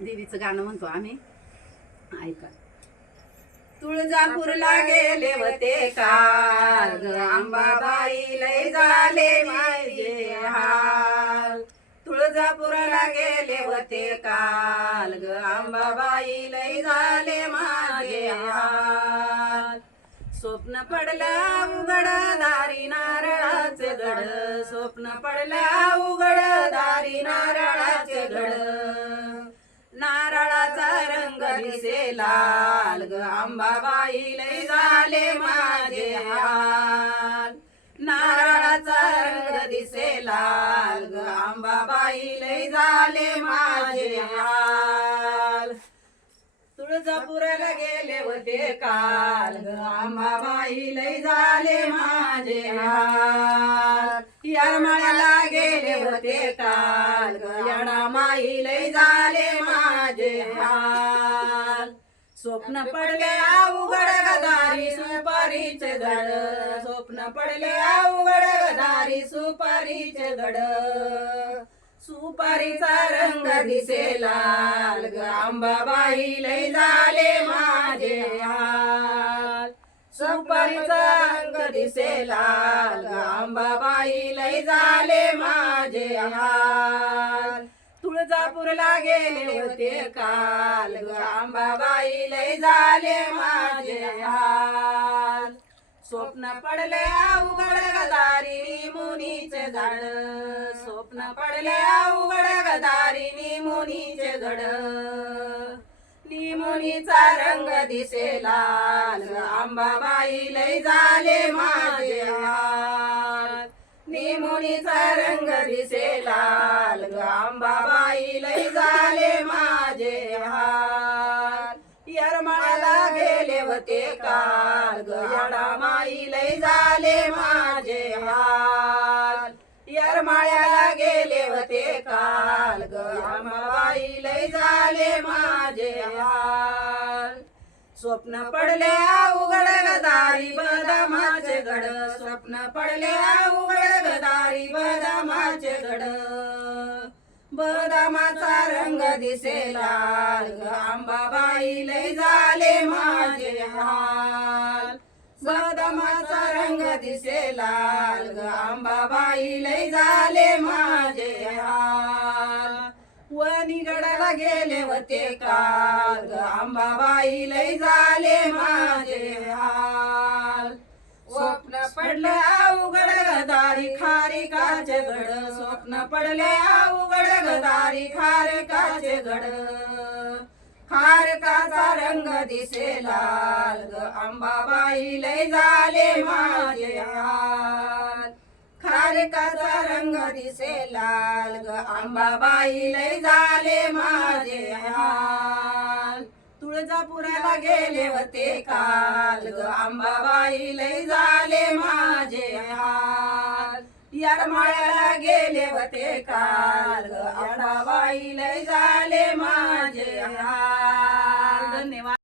देवीचं गाणं म्हणतो आम्ही. ऐका. तुळजापूरला गेले होते काल. ग अंबाबाई लय झाले माझे हाल. तुळजापूरला गेले होते काल. ग अंबाबाई लय झाले माझे हाल. स्वप्न पडलं उघड दारी नारळाचे घड स्वप्न पडलं उघड दारी नारळाचे घड रंग दिसे लाल ग अंबाबाई लय झाले माझे हाल. नारळाचा रंग दिसे लाल ग अंबाबाई लय झाले माझे हाल. तुळजापुराला गेले होते काल ग अंबाबाई लय झाले माझे हाल. येरमाळ्याला गेले होते काल ग येणामाई लय झाले स्वप्न पडले उघड गदारी सुपारीचे धड. स्वप्न पडले उघड गदारी सुपारीचे धड. सुपारीचा रंग दिसे लाल. ग अंबाबाई लय झाले माझे हाल. सुपारीचा रंग दिसे लाल. ग अंबाबाई लय झाले माझे हाल. तुळजापूरला गेले होते काल. ग आंबाबाई लय झाले माझे हाल. स्वप्न पडले उघड गदारी मुनीचे झाड. स्वप्न पडले उघड गदारी मुनीचे घड निमुनीचा रंग दिसे लाल. अंबाबाई लय झाले माझे हाल. निमुनीचा रंग दिसे लाल. अंबाबाई ते काल गयाडा माई लय झाले माझे हाल. यरमाळ्याला गेले होते काल गयामाई लय झाले माझे हाल. स्वप्न पडले उघड गदारी बदामाचे घड स्वप्न पडले उघड गदारी बदामाचे घड बदामाचा रंग दिसे लाल दिसे लाल ग आंबाबाई लय झाले माझे हाल. वनिगडाला गेले होते काल ग अंबाबाई लय झाले माझे हाल. स्वप्न पडले अवघड गदारी खारी काचे घड स्वप्न पडले अवघड गदारी खारे काचे घड खारकाचा रंग दिसे लाल ग अंबाबाई लय जा दिसे लाल ग अंबाबाई लय झाले माझे हाल. तुळजापुराला गेले होते काल ग आंबाबाई लय झाले माझे हाल. यडमाळ्याला गेले होते काल ग आंबाबाई लय झाले माझे हाल.